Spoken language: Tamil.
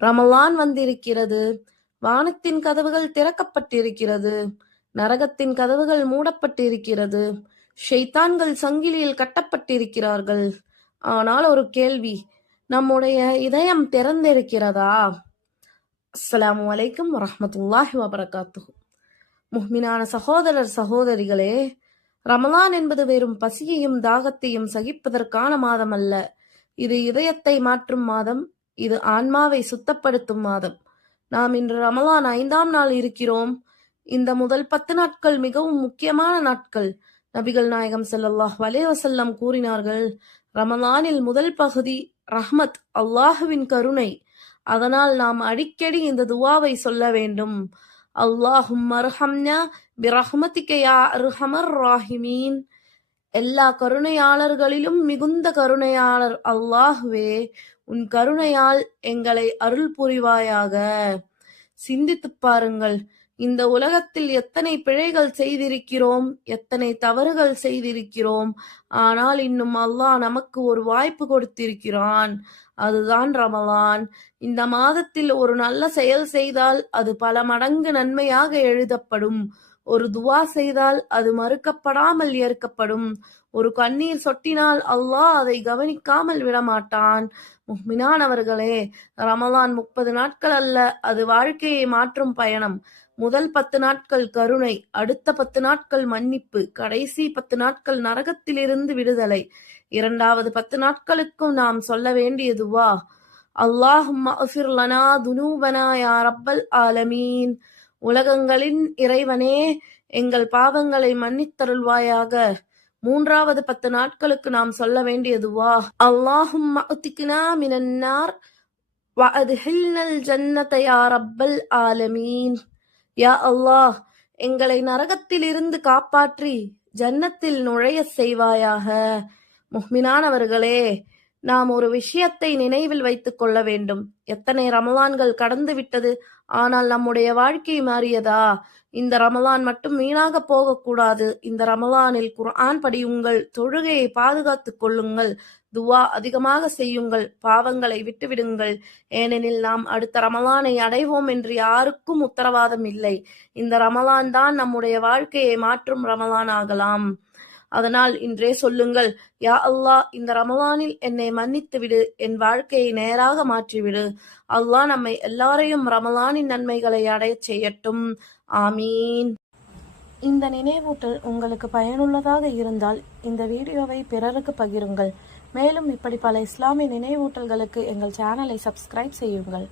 ரமலான் வந்திருக்கிறது. வானத்தின் கதவுகள் திறக்கப்பட்டிருக்கிறது. நரகத்தின் கதவுகள் மூடப்பட்டிருக்கிறது. ஷைத்தான்கள் சங்கிலியில் கட்டப்பட்டிருக்கிறார்கள். ஆனால் ஒரு கேள்வி, நம்முடைய இதயம் திறந்திருக்கிறதா? அஸ்ஸலாமு அலைக்கும் வரஹ்மத்துல்லாஹி வபரகாத்துஹு. முஹ்மினான சகோதரர் சகோதரிகளே, ரமலான் என்பது வெறும் பசியையும் தாகத்தையும் சகிப்பதற்கான மாதம் அல்ல. இது இதயத்தை மாற்றும் மாதம். இது ஆன்மாவை சுத்தப்படுத்தும் மாதம். நாம் இன்று ரமலான் 5ஆம் நாள் இருக்கிறோம். இந்த முதல் 10 நாட்கள் மிகவும் முக்கியமான நாட்கள். நபிகள் நாயகம் ஸல்லல்லாஹு அலைஹி வஸல்லம் கூறினார்கள், ரமலானில் முதல் பகுதி ரஹ்மத், அல்லாஹுவின் கருணை. அதனால் நாம் அடிக்கடி இந்த துவாவை சொல்ல வேண்டும். அல்லாஹும்ம அர்ஹம்னா பிரஹ்மதிக யா அர்ஹமர் ராஹிமீன். எல்லா கருணையாளர்களிலும் மிகுந்த கருணையாளர் அல்லாஹுவே, உன் கருணையால் எங்களை அருள் புரிவாயாக. சிந்தித்துப் பாருங்கள், இந்த உலகத்தில் எத்தனை பிழைகள் செய்திருக்கிறோம், எத்தனை தவறுகள் செய்திருக்கிறோம். ஆனால் இன்னும் அல்லாஹ் நமக்கு ஒரு வாய்ப்பு கொடுத்திருக்கிறான். அதுதான் ரமலான். இந்த மாதத்தில் ஒரு நல்ல செயல் செய்தால் அது பல மடங்கு நன்மையாக எழுதப்படும். ஒரு துவா செய்தால் அது மறுக்கப்படாமல் ஏற்கப்படும். ஒரு கண்ணீர் சொட்டினால் அல்லாஹ் அதை கவனிக்காமல் விடமாட்டான். முஹ்மினானவர்களே, ரமலான் 30 நாட்கள் அல்ல, அது வாழ்க்கையை மாற்றும் பயணம். முதல் 10 நாட்கள் கருணை, அடுத்த 10 நாட்கள் மன்னிப்பு, கடைசி 10 நாட்கள் நரகத்திலிருந்து விடுதலை. இரண்டாவது 10 நாட்களுக்கும் நாம் சொல்ல வேண்டிய துவா, அல்லாஹும்ம அஃபிர் லனா துனூபனா யா ரப்பல் ஆலமீன். உலகங்களின் இறைவனே, எங்கள் பாவங்களை மன்னித்தருள்வாயாக. மூன்றாவது 10 நாட்களுக்கு நாம் சொல்ல வேண்டிய துவா, அல்லாஹும்ம அத்திக்னா மினன் நார் வ அத்ஹில்னல் ஜன்னத யா ரப்பல் ஆலமீன். யா அல்லாஹ், எங்களை நரகத்திலிருந்து காப்பாற்றி ஜன்னத்தில் நுழைய செய்வாயாக. முஹ்மினானவர்களே, நாம் ஒரு விஷயத்தை நினைவில் வைத்துக் கொள்ள வேண்டும். எத்தனை ரமலான்கள் கடந்து விட்டது, ஆனால் நம்முடைய வாழ்க்கை மாறியதா? இந்த ரமலான் மட்டும் வீணாக போகக்கூடாது. இந்த ரமலானில் குர்ஆன் படியுங்கள், தொழுகையை பாதுகாத்துக் கொள்ளுங்கள், துவா அதிகமாக செய்யுங்கள், பாவங்களை விட்டுவிடுங்கள். ஏனெனில் நாம் அடுத்த ரமலானை அடைவோம் என்று யாருக்கும் உத்தரவாதம் இல்லை. இந்த ரமலான் தான் நம்முடைய வாழ்க்கையை மாற்றும் ரமலான் ஆகலாம். அதனால் இன்றே சொல்லுங்கள், யா அல்லாஹ், இந்த ரமலானில் என்னை மன்னித்து விடு, என் வாழ்க்கையை நேராக மாற்றிவிடு. அல்லாஹ் நம்மை எல்லாரையும் ரமலானின் நன்மைகளை அடையச் செய்யட்டும். ஆமீன். இந்த நினைவூட்டல் உங்களுக்கு பயனுள்ளதாக இருந்தால் இந்த வீடியோவை பிறருக்கு பகிருங்கள். மேலும் இப்படி பல இஸ்லாமிய நினைவூட்டல்களுக்கு எங்கள் சேனலை சப்ஸ்கிரைப் செய்யுங்கள்.